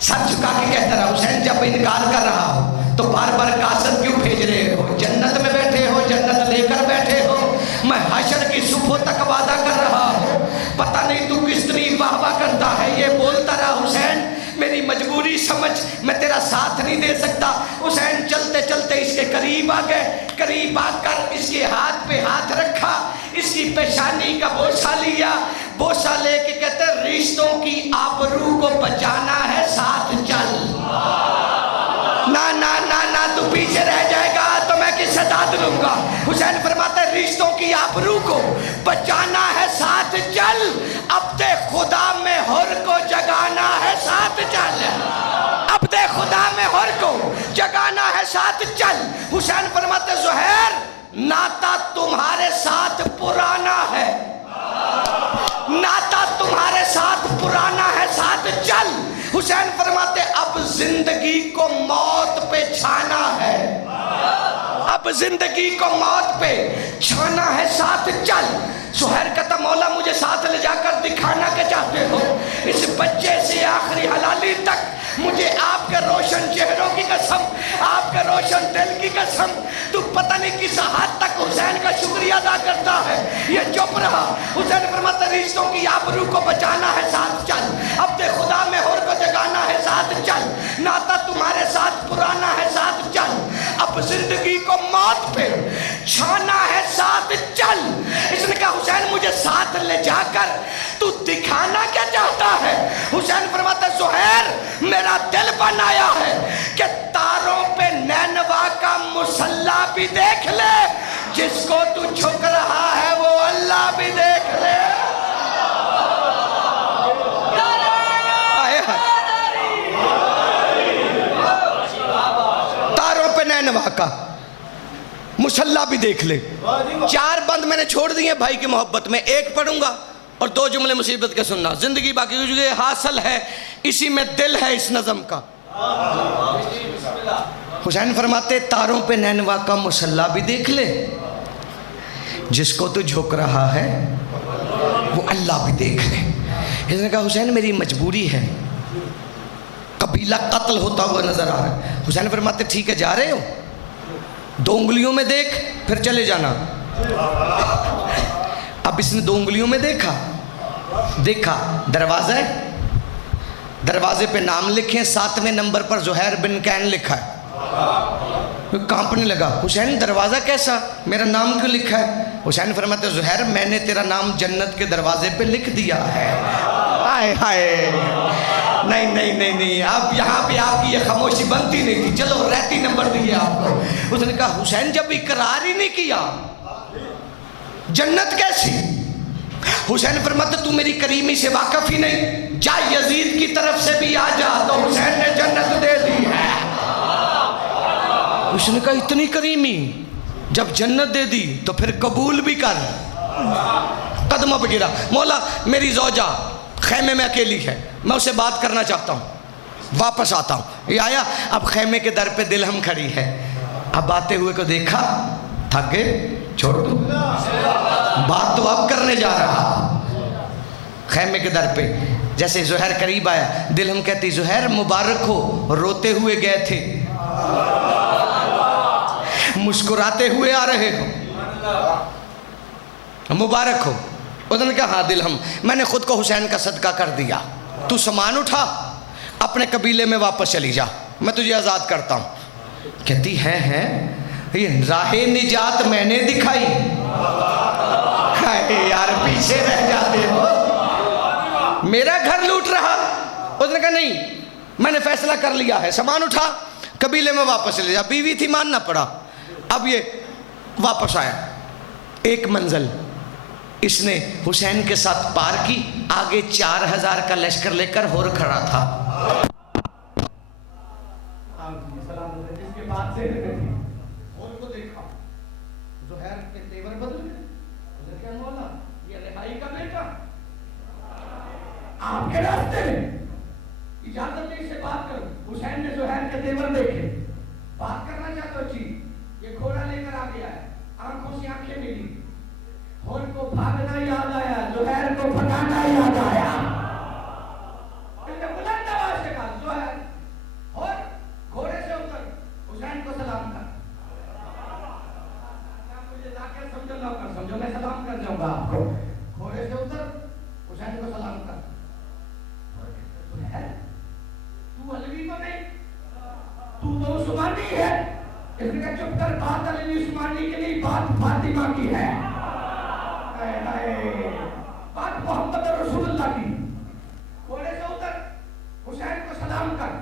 سر جھکا کے کہتا رہا حسین جب انکار کر رہا ہو تو بار بار قاصد کیوں بھیج رہے ہو؟ جنت میں بیٹھے ہو, جنت لے کر بیٹھے ہو, میں حشر کی صبح تک وعدہ کر رہا ہوں, پتہ نہیں تو کس طرح واہ واہ کرتا ہے. یہ بولتا رہا حسین میری مجبوری سمجھ, میں تیرا ساتھ نہیں دے سکتا. حسین چلتے چلتے اس کے قریب آ گئے. قریب آ کر اس کے ہاتھ پہ ہاتھ رکھا, اس کی پیشانی کا بوسہ لیا. بوسہ لے کے کہتے رشتوں کی آبرو کو بچانا ہے, ساتھ چل. نا نا نا نا تو پیچھے رہ جائے گا تو میں کس سے داد لوں گا. حسین فرماتا ہے رشتوں کی آبرو کو بچانا ہے, ساتھ چل. عبد خدا میں حر کو جگانا ہے, ساتھ چل. عبد خدا میں حر کو جگانا ہے, ساتھ چل. حسین فرماتے زہیر ناتا تمہارے ساتھ پرانا ہے, ناتا تمہارے ساتھ پرانا ہے, ساتھ چل. حسین فرماتے اب زندگی کو موت پہ چھانا ہے, اب زندگی کو موت پہ چھانا ہے, ساتھ چل. زہیر کہتا مولا مجھے ساتھ لے جا کر دکھانا کیا چاہتے ہو؟ اس بچے سے آخری حلالی تک مجھے آپ کے روشن چہروں کی قسم, آپ کے روشن دل کی قسم, تو پتہ نہیں کس حد تک حسین کا شکریہ ادا کرتا ہے. یہ چپ رہا. حسین فرماتا رشتوں کی آبرو کو بچانا ہے, ساتھ چل. عبد خدا میں حر کو جگانا ہے, ساتھ چل. ناتا تمہارے ساتھ پرانا ہے, ساتھ چل. اب زندگی کو موت پہ چھانا ہے, ساتھ چل. اس نے کہا حسین مجھے ساتھ لے جا کر تو دکھانا کیا چاہتا ہے؟ حسین فرماتا زہیر میرا دل بنایا ہے کہ تاروں پہ نینوا کا مسلح بھی دیکھ لے, جس کو تو جھک رہا ہے وہ اللہ بھی دیکھ لے. تاروں پہ نینوا کا مسلح بھی دیکھ لے. 4 بند میں نے چھوڑ دیے بھائی کی محبت میں, ایک پڑھوں گا اور 2 جملے مصیبت کے سننا. زندگی باقی جو حاصل ہے اسی میں دل ہے اس نظم کا. حسین فرماتے تاروں پہ نینوا کا مسلح بھی دیکھ لے, جس کو تو جھک رہا ہے وہ اللہ بھی دیکھ لے. اس نے کہا حسین میری مجبوری ہے, قبیلہ قتل ہوتا ہوا نظر آ رہا ہے. حسین فرماتے ٹھیک ہے جا رہے ہو, 2 انگلیوں میں دیکھ پھر چلے جانا. اب اس نے 2 انگلیوں میں دیکھا, دیکھا دروازہ ہے, دروازے پہ نام لکھے, 7ویں نمبر پر زہیر بن کین لکھا ہے. کانپنے لگا. حسین دروازہ کیسا, میرا نام کیوں لکھا ہے؟ حسین فرماتے زہیر میں نے تیرا نام جنت کے دروازے پہ لکھ دیا ہے. ہائے ہائے, نہیں نہیں نہیں نہیں, اب یہاں پہ آپ کی یہ خاموشی بنتی نہیں تھی, چلو رہتی نمبر دیے آپ کو. اس نے کہا حسین جب اقرار ہی نہیں کیا جنت کیسی؟ حسین فرماتے تو میری کریمی سے واقف ہی نہیں, جا یزید کی طرف سے بھی آ جا. تو حسین نے جنت دے دی ہے. اس نے کہا اتنی کریمی, جب جنت دے دی تو پھر قبول بھی کر. قدموں پہ گرا. مولا میری زوجہ خیمے میں اکیلی ہے, میں اسے بات کرنا چاہتا ہوں. واپس آتا ہوں. یہ آیا. اب خیمے کے در پہ دلہم کھڑی ہے. اب آتے ہوئے کو دیکھا, تھک گئے, چھوڑ دو, بات تو اب کرنے جا رہا. خیمے کے در پہ جیسے زہیر قریب آیا, دلہم کہتی زہیر مبارک ہو, روتے ہوئے گئے تھے, مسکراتے ہوئے آ رہے ہو, مبارک ہو. اس نے کہا ہاں دلہم, میں نے خود کو حسین کا صدقہ کر دیا, تو سامان اٹھا اپنے قبیلے میں واپس چلی جا, میں تجھے آزاد کرتا ہوں. کہتی ہیں یہ راہ نجات میں نے دکھائی, یار پیچھے رہ جاتے ہو, میرا گھر لوٹ رہا. اس نے کہا نہیں, میں نے فیصلہ کر لیا ہے, سامان اٹھا قبیلے میں واپس چلے جا. بیوی تھی, ماننا پڑا. اب یہ واپس آیا. ایک منزل اس نے حسین کے ساتھ پار کی, آگے 4000 کا لشکر لے کر ہور کھڑا تھا. جس کے بعد سے اور کو دیکھا, زہیر کے تیور بدل گئے. اس نے کہا مولا یہ رہائی کا بیٹا آپ کے راستے میں, اجازت نہیں سے بات کرو. حسین نے زہیر کے تیور دیکھے, بات کرنا چاہتا ہو چیز, یہ گھوڑا لے کر آ گیا ہے, آنکھوں سے آنکھیں ملی, اور کو بھاگنا یاد آیا, زہیر کو بھگانا یاد آیا. اس نے بلند آواز سے کہا زہیر, اور گھوڑے سے اتر, حسین کو سلام کر. مجھے ذاکر سمجھو نہ کر سمجھو, میں سلام کر جاؤں گا آپ کو. گھوڑے سے اتر, حسین کو سلام کر. تو علوی تو نہیں, تو عثمانی ہے. اس نے کہا چپ کر, بات علی عثمانی کے لیے, بات فاطمہ کی ہے, بات محمد رسول اللہ کی. گھوڑے سے اتر, حسین کو سلام کر,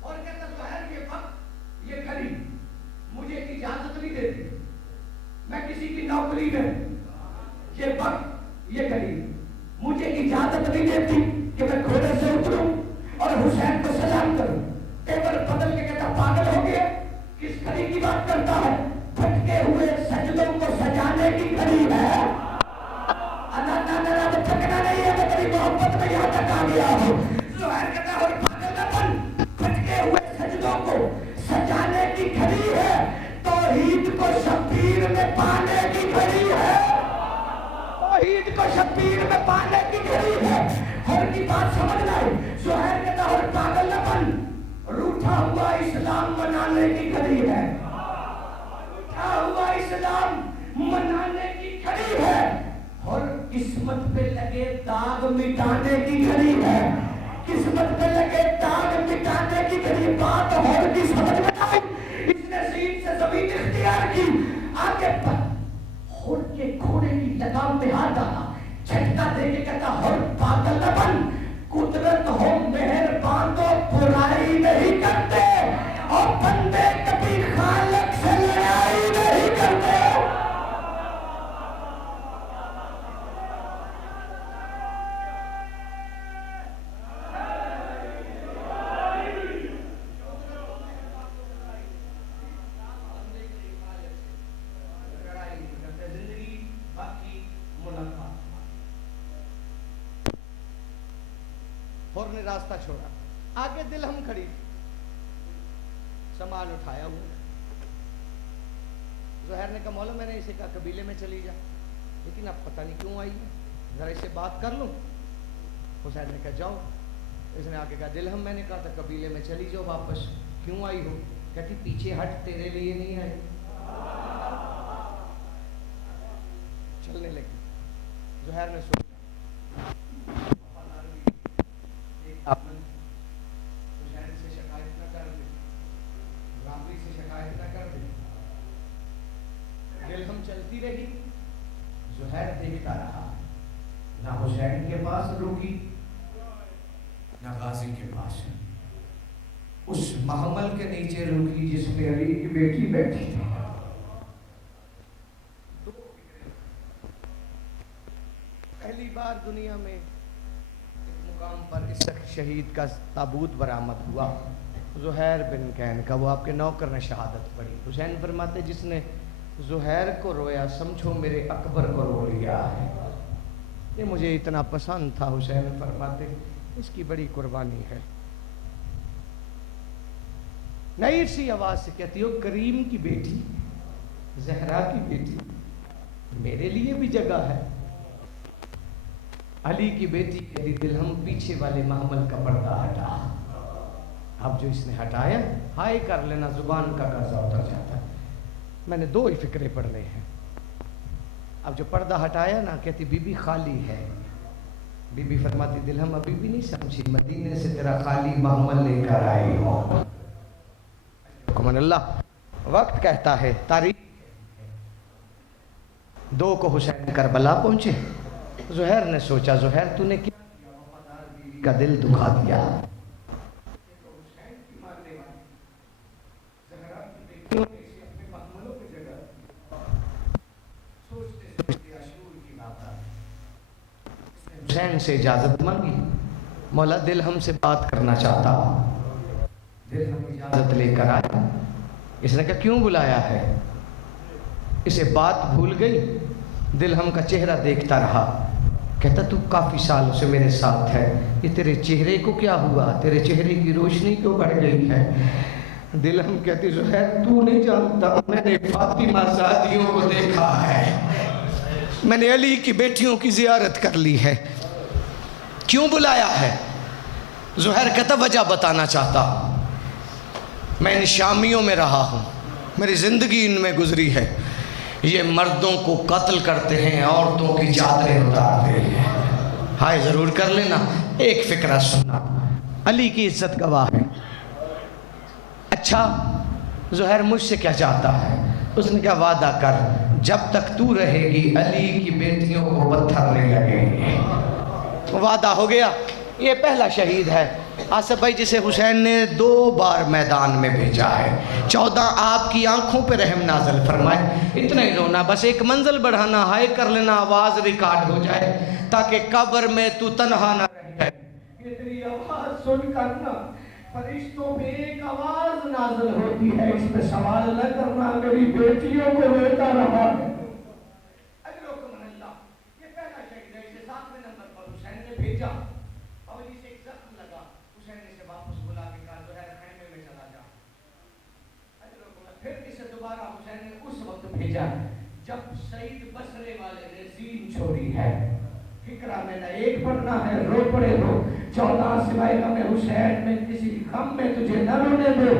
اور کہتا زہیر یہ وقت یہ گھڑی مجھے اجازت نہیں دیتی, میں کسی کی نوکری میں, یہ وقت یہ گھڑی مجھے اجازت نہیں دیتی کہ میں گھوڑے سے اتروں اور حسین کو سلام کروں. تیور بدل کے کہتا پاگل ہو گیا, کس گھڑی کی بات کرتا ہے؟ پھٹکے ہوئے سجدوں کو سجانے کی گھڑی ہے. اللہ تھکنا نہیں ہے, میں تیری محبت میں یہاں تک آ گیا ہوں. زہیر کہتا ہے پاگل نہ بن, پھٹکے ہوئے سجدوں کو سجانے کی گھڑی ہے, توحید کو شبیر میں پانے کی گھڑی ہے, توحید کو شبیر میں پانے کی گھڑی ہے. ہر کی بات سمجھ لائے. زہیر کہتا ہے پاگل نہ بن, روٹھا ہوا اسلام منانے کی گھڑی ہے, روٹھا ہوا اسلام منانے کی گھڑی ہے, اور قسمت پہ لگے داغ مٹانے کی گھڑی ہے, قسمت پہ لگے داغ مٹانے کی گھڑی. بات اور کی سمجھ میں آئی. اس نے زمین سے زمین اختیار کی, آگے بڑھ, ہر کے گھوڑے کی لگام پہ ہاتھ ڈالا, جھٹکا دے کے کہتا ہر پاگل نہ بن, قدرت ہو مہربان تو برائی نہیں کرتے, اور بندے کبھی خالق سے لڑائی نہیں کرتے. اور نے راستہ چھوڑا, آگے دلہم کھڑی, سامان اٹھایا ہوا. زہیر نے کہا مولا میں نے اسے کہا قبیلے میں چلی جا, لیکن اب پتہ نہیں کیوں آئی ہے, ذرا اسے بات کر لوں. حسین نے کہا جاؤ. اس نے آگے کہا دلہم میں نے کہا تھا قبیلے میں چلی جاؤ واپس, کیوں آئی ہو؟ کہتی پیچھے ہٹ, تیرے لیے نہیں آئی. چلنے لگی. زہیر نے سوچا دلہم چلتی رہی. زہیر دیکھتا رہا, نہ حسین کے پاس رکی نہ غازی کے پاس, اس محمل کے نیچے رکی جس میں علی کی بیٹی بیٹھی تھی. پہلی بار دنیا میں ایک مقام پر اس شہید کا تابوت برآمد ہوا, زہیر بن کین کا. وہ آپ کے نوکر نے شہادت پڑھی. حسین فرماتے جس نے زہیر کو رویا سمجھو میرے اکبر کو رو لیا ہے. یہ مجھے اتنا پسند تھا. حسین فرماتے اس کی بڑی قربانی ہے. نئی سی آواز سے کہتی ہو کریم کی بیٹی، زہرا کی بیٹی، میرے لیے بھی جگہ ہے۔ علی کی بیٹی کہتی دلہم پیچھے والے محمل کا پردہ ہٹا۔ اب جو اس نے ہٹایا، ہائے کر لینا، زبان کا قرضہ اتر جاتا ہے۔ میں نے 2 ہی فقرے پڑھنے ہیں۔ اب جو پردہ ہٹایا نا، کہتی بی بی خالی ہے۔ بی بی فرماتی دلہم ابھی بھی نہیں سمجھی، مدینے سے تیرا خالی محمل لے کر آئی ہوں۔ حکم اللہ، وقت کہتا ہے، تاریخ 2 کو حسین کربلا پہنچے۔ زہیر نے سوچا زہیر تو نے کیا کا دل دکھا دیا۔ حسین سے اجازت مانگی، مولا دل ہم سے بات کرنا چاہتا۔ دل ہم اجازت لے کر آیا۔ اس نے کہا کیوں بلایا ہے؟ اسے بات بھول گئی، دل ہم کا چہرہ دیکھتا رہا۔ کہتا تو کافی سالوں سے میرے ساتھ ہے، یہ تیرے چہرے کو کیا ہوا؟ تیرے چہرے کی روشنی کیوں بڑھ گئی ہے؟ دل ہم کہتی زہیر تو نہیں جانتا، میں نے فاطمہ زادیوں کو دیکھا ہے، میں نے علی کی بیٹیوں کی زیارت کر لی ہے۔ کیوں بلایا ہے؟ زہیر کہتا وجہ بتانا چاہتا ہوں، میں ان شامیوں میں رہا ہوں، میری زندگی ان میں گزری ہے، یہ مردوں کو قتل کرتے ہیں، عورتوں کی چادریں اتارتے ہیں۔ ہائے ضرور کر لینا، ایک فکرہ سننا، علی کی عزت گواہ ہے۔ اچھا زہیر مجھ سے کیا چاہتا ہے؟ اس نے کہا وعدہ کر جب تک تو رہے گی علی کی بیٹیوں کو پتھر نہیں لگیں گے۔ وعدہ ہو گیا۔ یہ پہلا شہید ہے آصف بھائی جسے حسین نے 2 بار میدان میں بھیجا ہے۔ 14 آپ کی آنکھوں پہ رحم نازل فرمائے۔ اتنا ہی رونا، بس ایک منزل بڑھانا، ہائے کر لینا، آواز ریکارڈ ہو جائے تاکہ قبر میں تو تنہا نہ رہ جائے۔ یہ تیری آواز سن کر نا فرشتوں پہ ایک آواز نازل ہوتی ہے، اس پہ سوال نہ کرنا، میری بیٹیوں کو لیتا رہا ہے۔ یہ پہلا شہید ہے، اسے 7ویں نمبر پر حسین نے بھیجا اور اسے ایک زخم لگا، حسین نے اسے واپس بلا کے کہا زہیر خیمے میں چلا جا۔ پھر اسے دوبارہ حسین نے اس وقت بھیجا جب سعید بصرے والے نے زین چھوڑی ہے۔ فکرہ میں نہ ایک پڑھنا ہے، رو پڑے رو، 14 سوائے غم حسین میں کسی غم میں تجھے نہ رونے دو۔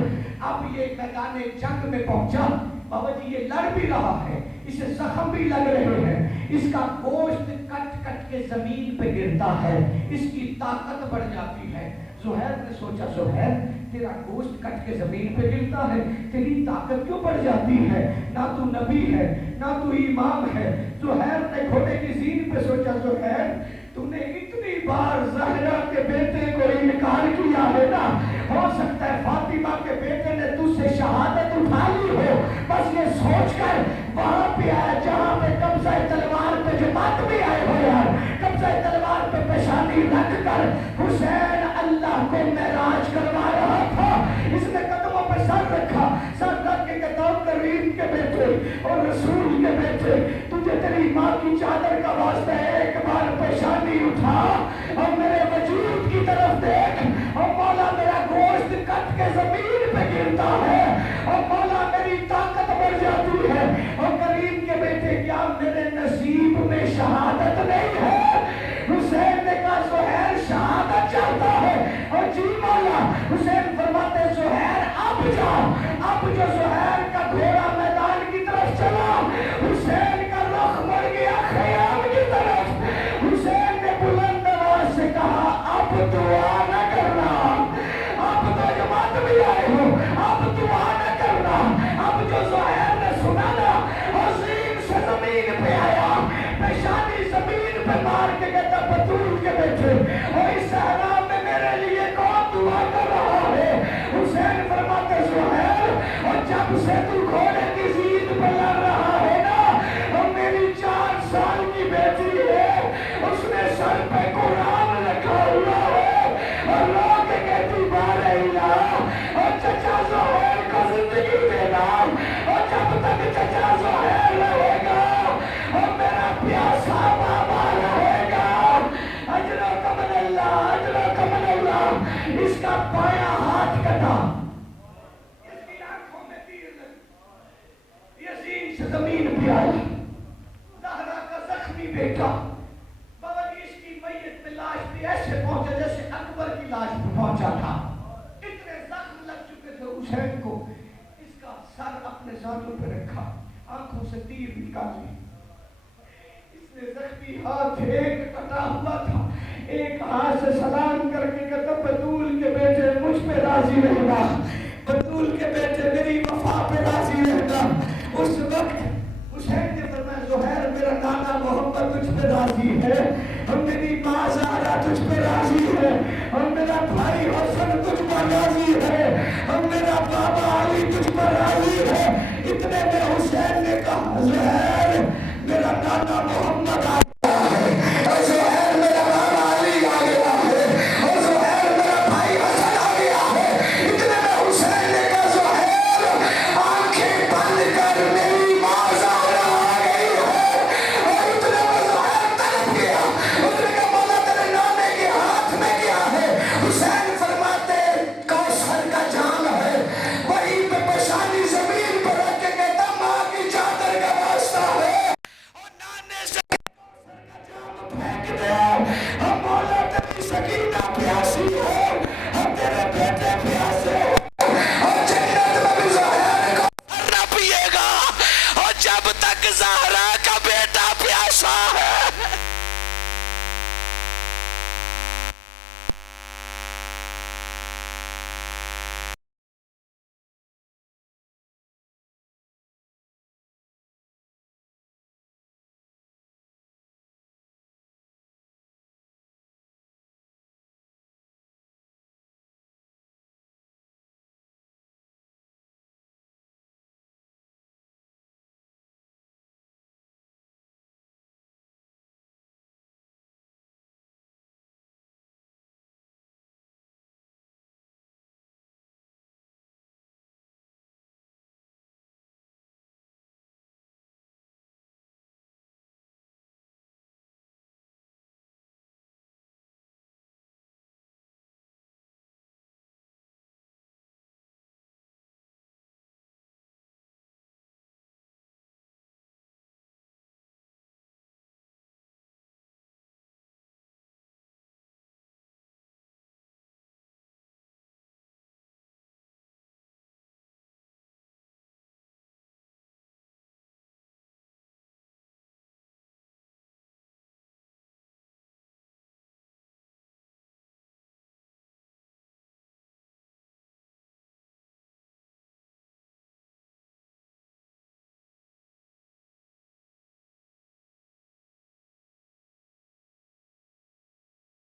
اب یہ میدان جنگ میں پہنچا، بابا جی یہ لڑ بھی رہا ہے، اسے زخم بھی لگ رہے ہیں، اس کا گوشت کٹ کٹ کے زمین پہ گرتا ہے، اس کی طاقت بڑھ جاتی ہے۔ زہیر نے سوچا زہیر تیرا گوشت کٹ کے زمین پہ گرتا ہے، تیری طاقت کیوں بڑھ جاتی ہے؟ نہ تو نبی ہے نہ تو امام ہے۔ زہیر نے گھوڑے کی زین پہ سوچا زہیر تم نے اتنی بار زہرا کے بیٹے کو انکار کیا ہے نا، ہو سکتا ہے فاطمہ کے بیٹے نے تجھ سے شہادت اٹھا لی ہو، بس یہ سوچ کر وہاں پہ آیا جہاں پہ قبضہ تلوار پہ جو ماتمی آئے ہو یار، قبضہ تلوار پہ پیشانی رکھ کر حسین اللہ کو معراج کروا رہا تھا۔ اس نے قدموں پہ سر رکھا، سر رکھ کے کہتا ہوں کریم کے بیٹے اور رسول کے بیٹے تجھے تیری ماں کی چادر کا واسطہ ہے، ایک بار پیشانی اٹھا اور میرے وجود کی طرف دیکھ، اور مولا میرا گوشت کٹ کے زمین پہ گرتا ہے اور مولا میری طاقت بڑھ جاتی ہے۔ اور کریم کے بیٹے کیا میرے نصیب میں شہادت نہیں ہے؟ حسین نے کہا زہیر شہادت چاہتا ہے، اور جی مولا۔ حسین فرماتے زہیر اب جا۔ اب جو زہیر کا گھوڑا میدان کی طرف چلا، حسین کا رخ مڑ گیا خیام کی طرف۔ حسین نے بلند آواز سے کہا اب دعا نہ کرنا، اب تو جماعت بھی آئے ہو، اب دعا نہ کرنا۔ اب جو زہیر نے سنا نا، حسین سے زمین پہ آیا، پیشانی زمین پہ مار کے کہتا بطول کے بیٹے اور اس صحرا میں میرے لیے کون دعا کر رہا ہے؟ حسین فرماتے زہیر اور جب سے تو گھوڑے کی زین پہ لڑ رہا ہے نا، اور میری 4 سال کی بیٹی ہے، اس نے سر پہ قرآن رکھا ہوا ہے اور لوگ کہتی بار الہ، اور چچا زہیر کو زندگی دینا، اور جب تک چچا زہیر رہے گا اور میرا پیاسا بابا رہے گا، اجرکم اللہ، اجرکم اللہ۔ اس کا بایاں ہاتھ کٹا، بھی آیا. زہرا کا زخمی بیٹا باوجود اس کی میت پہ لاش بھی ایسے پہنچا جیسے اکبر کی لاش پہ پہنچا تھا. اتنے زخم لگ چکے تھے حسین کو. اس کا سر اپنے زانوں پہ رکھا, آنکھوں سے تیر نکالی. اس نے زخمی ہاتھ ایک کٹا ہوا تھا, ایک ہاتھ سے سلام کر کے کہتا بطول کے بیٹے مجھ پہ راضی رہنا, بطول کے بیٹے میری وفا پہ راضی رہنا. اس وقت حسین نے فرمایا زہیر میرا نانا محمد تجھ پہ راضی ہے, اور میری ماں زہرا تجھ پہ راضی ہے, اور میرا بھائی حسن تجھ پہ راضی ہے, اور میرا